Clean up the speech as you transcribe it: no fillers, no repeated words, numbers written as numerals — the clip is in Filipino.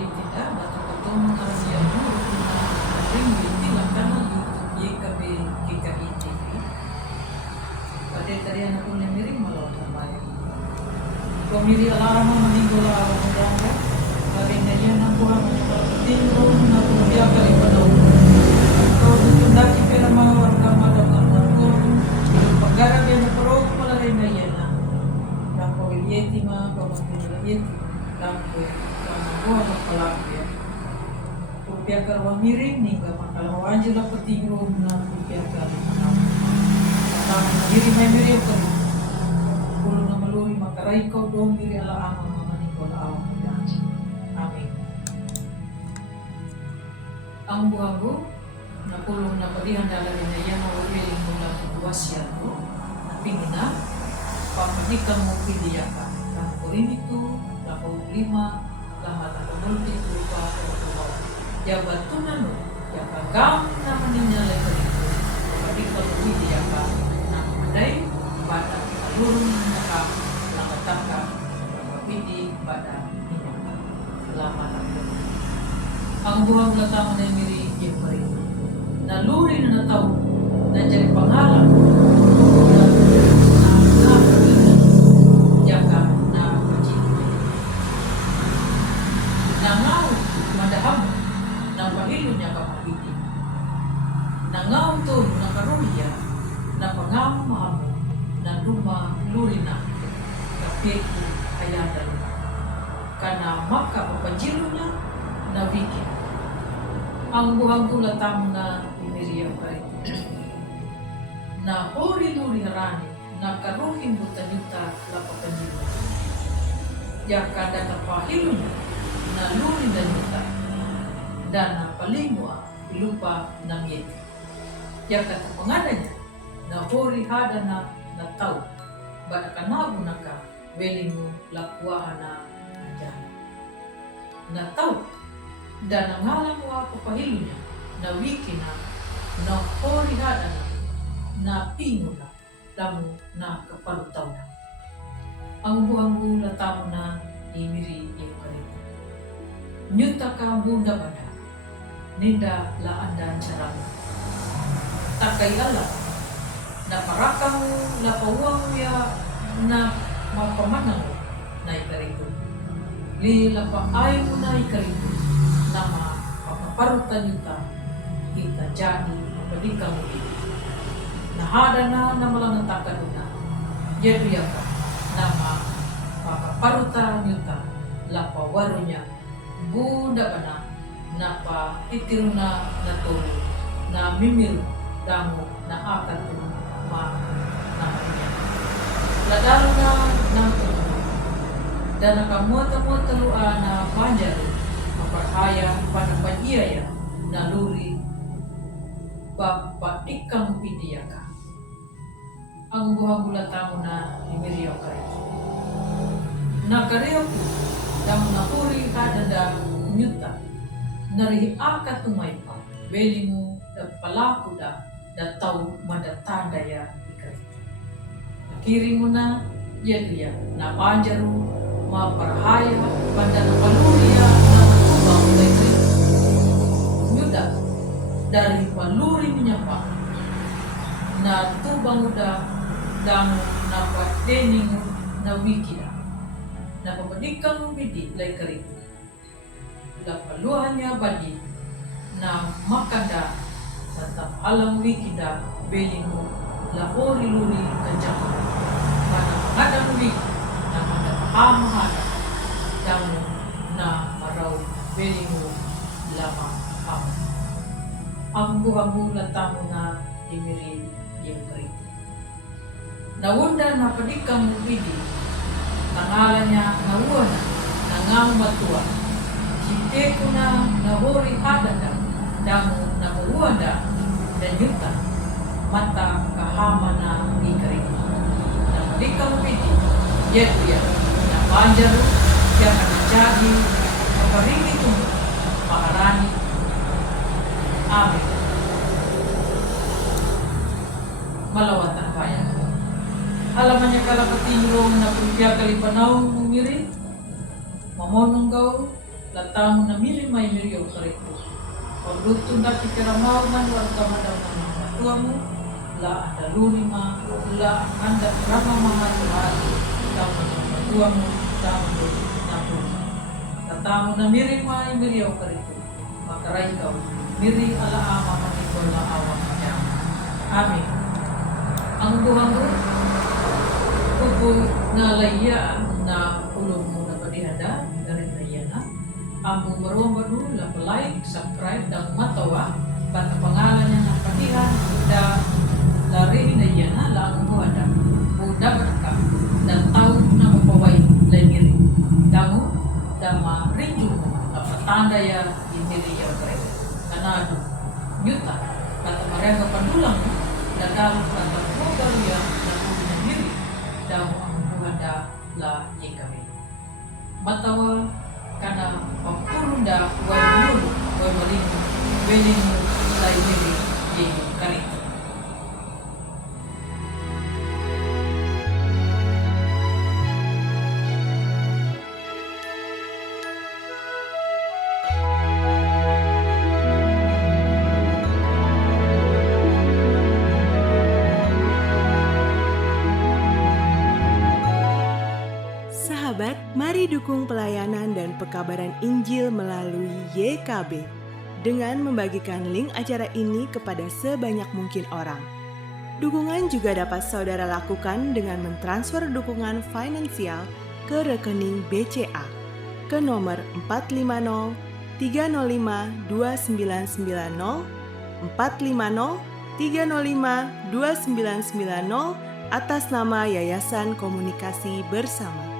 itida batong karamihan mo na ring lang kana ikabe kikaitib. Pati tarihan ako ni Miri malawat ang bayan. Kung Miri alam mo maninggola ako mo lang ya, kaya na yan ang buhay mo tingro na kuya kalipanaw. Kung kung dati pera mga warga madam ko, paggarap yan na pero wala rin na yan na. Tapos yeti mga pamagpinalagit, tapos buha magpalapya. Kupya karwa miring ni ka makalawan sila patigro na kupya karwa. Matama na miring may miring ko. Pulo na maluri makaray ko doon miring alaang mga manikola awang mga. Amin. Ang buhago na pulong na padihan dalawin na yan ang uwiling mula sa buwas yan mo. Napingina, papadikang mo piliya ka. Ang kurinito, lakaw 5, lahat ako multi lupa o tumaw. Yabat to na no, yapagam naman niya lang ka dito. Papadikang mo piliya ka. Nang maday, bata, alurong naka, nakataka, pidi, bata, hinaka. Salamat ako. Ang buhang latama na miri yung pa rin. Naluri na nataw na dyan pangalan yaka na pajit. Nangaw madaham ng pahilo niya kapagiti. Nangaw to ng karuliya na pangaw mahamo na luri na kapit ayada kana maka papajilo niya na bikin. Ang buhang tulatang na Miriam pa rin. Na hori-luri harani na karuhin buta-yuta lapapanjilo. Yaka da kapahilo na luri na yuta dan na palingwa lupa ng yeti. Yaka kapangadan niya na hori hada na tau bada kanabu na ka welimu lakwa na ajan. Na tau dan nangalang wa papahilo niya na wiki na hori hada na pingo na damu na kapalutaw na. Ang buhang tamo na imiri yung karito. Nyuta ka bunda pada, ninda laandan carang. Takay ala, na parakang lapawang ya na mapamanang na ikarito. Lila pa ay mo na ikarito. Nama papaparutan yuta kita jadi mabadikang ulit. Nahada na malang natakan na jadi apa nama papaparutan yuta lapawaro niya bunda na napa itiru na natulu na mimil damu na akan ma namanya ladaro na natulu dan nakamuat-muat na panjang maparhaya panapanyaya na luri bapatikang pidiyaka. Ang buhang bulatamo na imiriyo kayo. Nakariyo po, damo na huri kadanda nyuta, narihi aka tumaypa, beli mo da palaku da tau madatanda ya ikayo. Nakiri mo na, ya na panjaro, maparhaya, banda na paluria, na natubang kayo. Nyuda, dari paluri niya pa, na tubang uda, damo na padening na wikida, na pamadikang bidi lay karito. Lapaluhan niya badi, na makada, sa alam wikida, beling mo, lahori-luri kajang. Mana ngadang wik, na madapahamahan, damo na maraw, beling mo, lamang hamon. Ang buhang tamo na imiri yung karito. Nawunda na padikang bidi, tangalan niya nawuan na, nangang matua. Sinte ko na nahori hada na, damo na buwan na, yuta, mata kahama na ikarito. Na padikang bidi, yetuya, na panjaro, siya ka najagi, kaparingi tumo, maharani. Amin. Malawat ang bayan. Halaman niya kalapating rong na pulpya kalipanaw mumiri, mamonong gaw, latamu na mirimay miriyo kariku. Pagdutong dati kiramaw man wag kamadaw ng mga tuamu, la ada lurima, la anda rama mahal tama ng tuamu, tama ng napurma. Latamu na mirimay miriyo kariku. Makaray ka, miri ala ama matikol na awang niya. Amin. Ang buhang kupo na laya na ulong mo na padihada, garin na yan ha. Ang maruang badu, like, subscribe, dan matawa, bata pangalan niya ng patihan, da lari na yan ha, laang mo ada. Muda berkah, dan tahu na mapaway layiri. Damu, dama rinju mo, napatanda ya diri ya mereka. Kanado, nyuta, bata mereka padulang mo, dalam kata mogal ya, dan punya diri. Damu ang buhanda la yekami. Matawa, karena pempurunda wai maling weling lai diri di karita. Sahabat, mari dukung pelayanan dan pekabaran Injil melalui YKB dengan membagikan link acara ini kepada sebanyak mungkin orang. Dukungan juga dapat saudara lakukan dengan mentransfer dukungan finansial ke rekening BCA ke nomor 450 305 2990 450 305 2990 atas nama Yayasan Komunikasi Bersama.